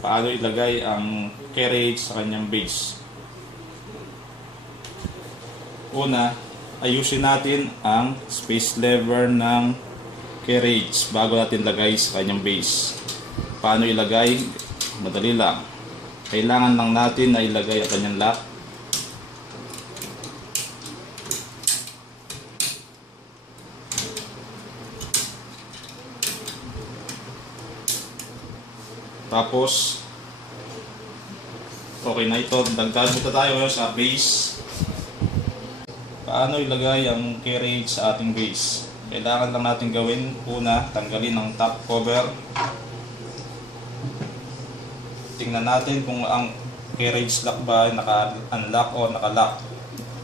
paano ilagay ang carriage sa kanyang base. Una, ayusin natin ang space lever ng carriage bago natin lagay sa kanyang base. Paano ilagay? Madali lang. Kailangan lang natin na ilagay ang kanyang lock. Tapos, okay na ito. Dagdag tayo ngayon sa base. Paano ilagay ang carriage sa ating base? Kailangan lang natin gawin, una, tanggalin ang top cover. Tingnan natin kung ang carriage lock ba ay naka-unlock o naka-lock.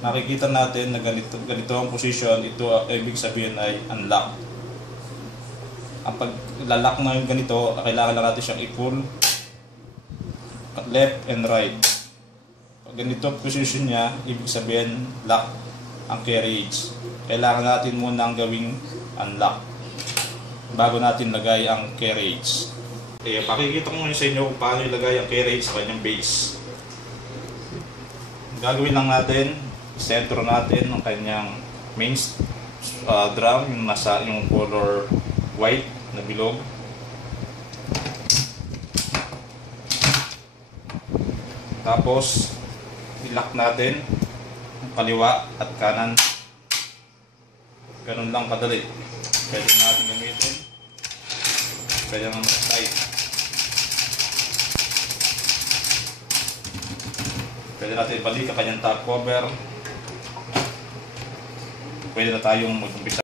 Nakikita natin na ganito ang position, ito ibig sabihin ay unlock. Ang pag-lock na yung ganito, kailangan lang natin siyang i-pull left and right. Pag ganito position niya, ibig sabihin lock ang carriage. Kailangan natin munang gawing unlock bago natin lagay ang carriage. Pakikita ko ngayon sa inyo kung paano ilagay ang carriage sa kanyang base. Gagawin lang natin, sentro natin ang kanyang main drum, yung nasa yung color white na bilog. Tapos i-lock natin ang kaliwa at kanan. Ganun lang kadali. Pwede natin gamitin. Pwede naman mag-tight. Pwede natin ibalik ang kanyang top cover. Pwede na tayong mag-umpisa.